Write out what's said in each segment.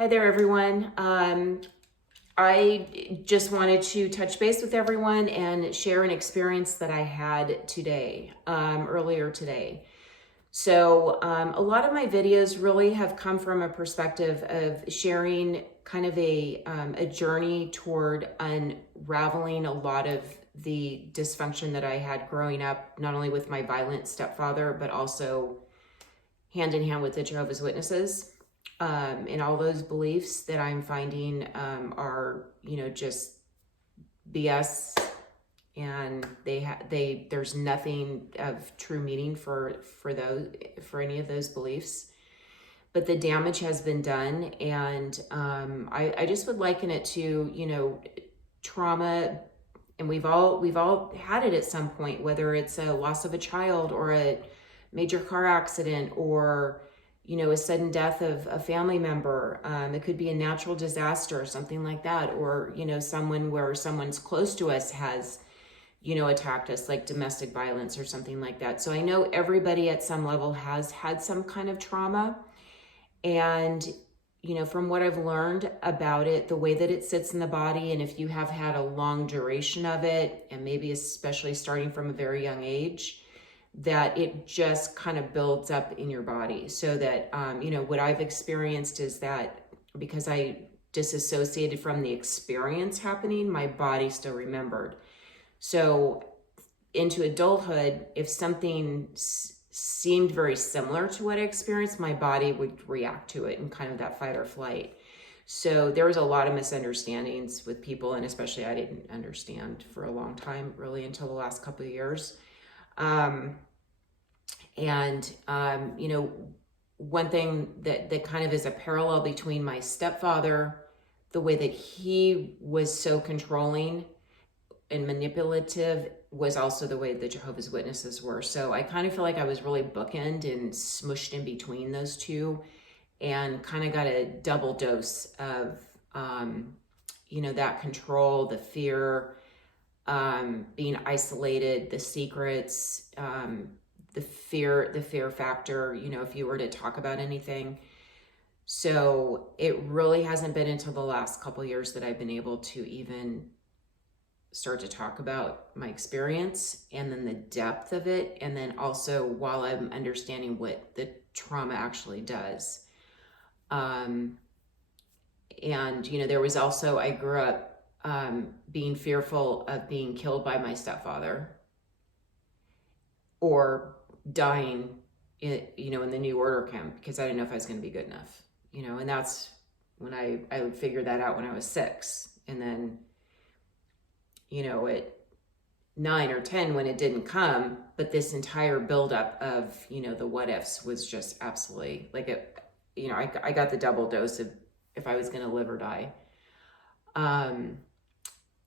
Hi there, everyone. I just wanted to touch base with everyone and share an experience that I had today, earlier today. So a lot of my videos really have come from a perspective of sharing kind of a journey toward unraveling a lot of the dysfunction that I had growing up, not only with my violent stepfather, but also hand in hand with the Jehovah's Witnesses. And all those beliefs that I'm finding are, just BS, and there's nothing of true meaning for any of those beliefs. But the damage has been done, and I just would liken it to trauma, and we've all had it at some point, whether it's a loss of a child or a major car accident or a sudden death of a family member. It could be a natural disaster or something like that, or someone's close to us has attacked us, like domestic violence or something like that. So I know everybody at some level has had some kind of trauma, and from what I've learned about it, the way that it sits in the body, and if you have had a long duration of it, and maybe especially starting from a very young age, that it just kind of builds up in your body. So that, what I've experienced is that because I disassociated from the experience happening, my body still remembered. So into adulthood, if something seemed very similar to what I experienced, my body would react to it in kind of that fight or flight. So there was a lot of misunderstandings with people, and especially I didn't understand for a long time, really until the last couple of years. One thing that kind of is a parallel between my stepfather, the way that he was so controlling and manipulative, was also the way the Jehovah's Witnesses were. So I kind of feel like I was really bookended and smushed in between those two, and kind of got a double dose of, that control, the fear, being isolated, the secrets, the fear factor, if you were to talk about anything. So it really hasn't been until the last couple of years that I've been able to even start to talk about my experience, and then the depth of it, and then also while I'm understanding what the trauma actually does. There was also, I grew up being fearful of being killed by my stepfather or dying in the New Order camp, because I didn't know if I was going to be good enough, and that's when I figured that out when I was 6. And then, at 9 or 10 when it didn't come, but this entire buildup of, the what ifs was just absolutely like it, I got the double dose of if I was going to live or die.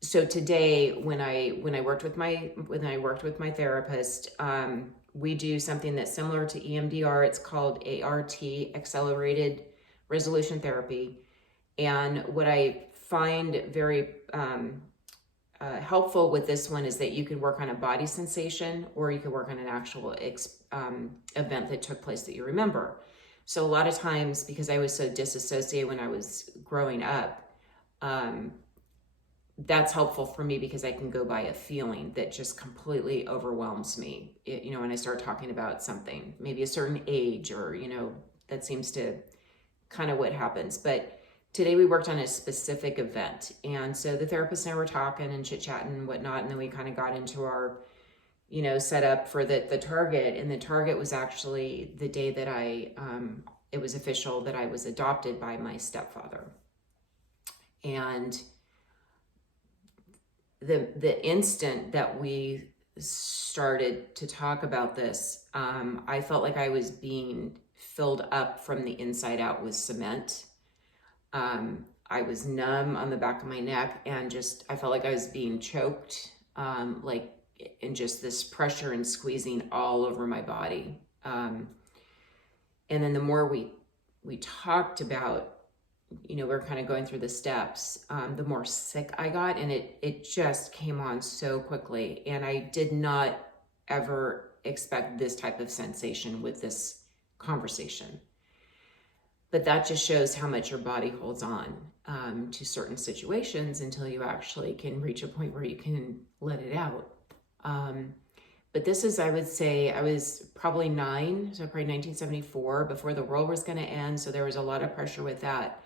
So today, when I worked with my therapist, we do something that's similar to EMDR. It's called ART, Accelerated Resolution Therapy. And what I find very helpful with this one is that you can work on a body sensation, or you can work on an actual event that took place that you remember. So a lot of times, because I was so disassociated when I was growing up, that's helpful for me, because I can go by a feeling that just completely overwhelms me. When I start talking about something, maybe a certain age, or, that seems to kind of what happens. But today we worked on a specific event. And so the therapist and I were talking and chit-chatting and whatnot. And then we kind of got into our, set up for the target. And the target was actually the day that it was official that I was adopted by my stepfather. And the instant that we started to talk about this, I felt like I was being filled up from the inside out with cement. I was numb on the back of my neck, and I felt like I was being choked, and just this pressure and squeezing all over my body. And then the more we talked about, we're kind of going through the steps, the more sick I got, and it just came on so quickly. And I did not ever expect this type of sensation with this conversation. But that just shows how much your body holds on to certain situations until you actually can reach a point where you can let it out. But this is, I would say, I was probably 9, so probably 1974, before the world was going to end. So there was a lot of pressure with that.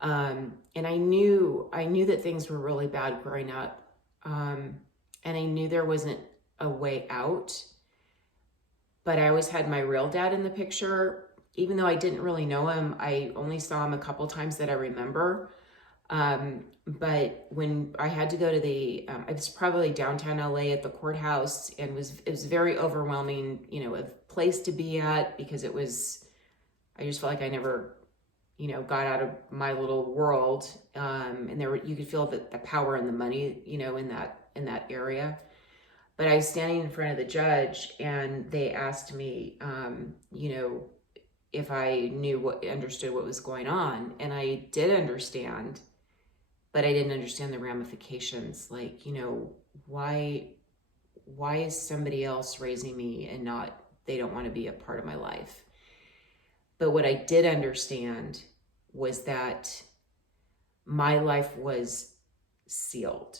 And I knew that things were really bad growing up. And I knew there wasn't a way out. But I always had my real dad in the picture. Even though I didn't really know him, I only saw him a couple times that I remember. But when I had to go to I was probably downtown LA at the courthouse, and it was very overwhelming, a place to be at, because I just felt like I never, got out of my little world. And you could feel the power and the money, in that area. But I was standing in front of the judge, and they asked me, if I understood what was going on. And I did understand, but I didn't understand the ramifications. Like, why is somebody else raising me and they don't want to be a part of my life? But what I did understand was that my life was sealed.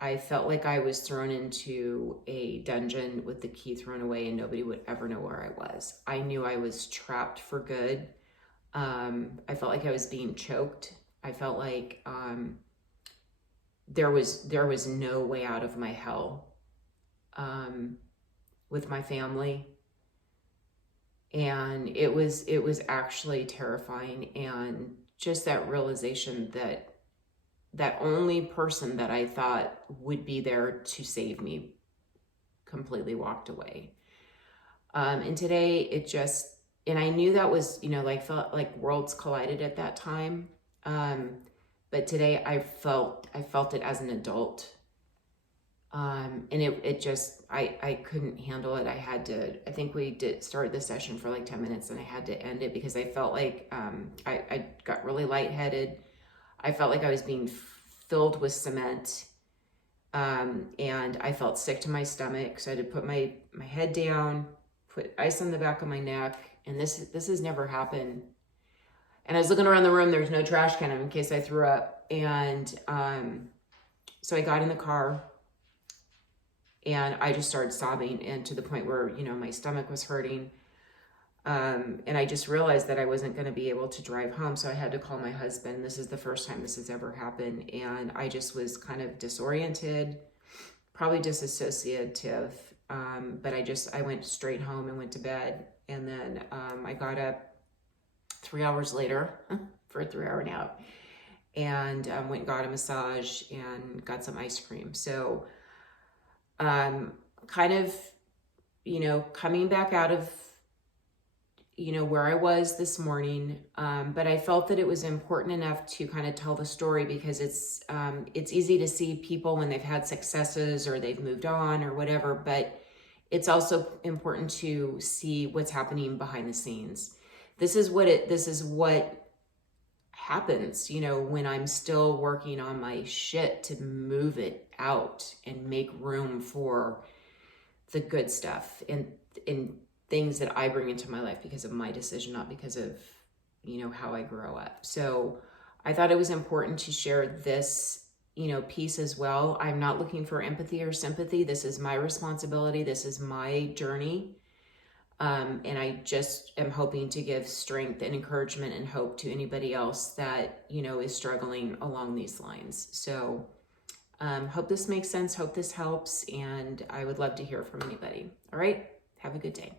I felt like I was thrown into a dungeon with the key thrown away, and nobody would ever know where I was. I knew I was trapped for good. I felt like I was being choked. I felt like there was no way out of my hell with my family. And it was actually terrifying. And just that realization that only person that I thought would be there to save me completely walked away. And today and I knew that was, felt like worlds collided at that time. But today I felt it as an adult. And I couldn't handle it. I think we did start the session for like 10 minutes, and I had to end it because I felt like, I got really lightheaded. I felt like I was being filled with cement. And I felt sick to my stomach. So I had to put my head down, put ice on the back of my neck. And this has never happened. And I was looking around the room, there was no trash can in case I threw up. And so I got in the car, and I just started sobbing, and to the point where, my stomach was hurting. And I just realized that I wasn't going to be able to drive home. So I had to call my husband. This is the first time this has ever happened. And I just was kind of disoriented, probably disassociative. But I went straight home and went to bed. And then I got up 3 hours later for a 3-hour nap, and went and got a massage and got some ice cream. So kind of, coming back out of, where I was this morning. But I felt that it was important enough to kind of tell the story, because it's easy to see people when they've had successes or they've moved on or whatever, but it's also important to see what's happening behind the scenes. This is what happens, when I'm still working on my shit to move it out and make room for the good stuff and things that I bring into my life because of my decision, not because of, how I grow up. So I thought it was important to share this, piece as well. I'm not looking for empathy or sympathy. This is my responsibility. This is my journey. And I just am hoping to give strength and encouragement and hope to anybody else that, is struggling along these lines. So hope this makes sense. Hope this helps. And I would love to hear from anybody. All right. Have a good day.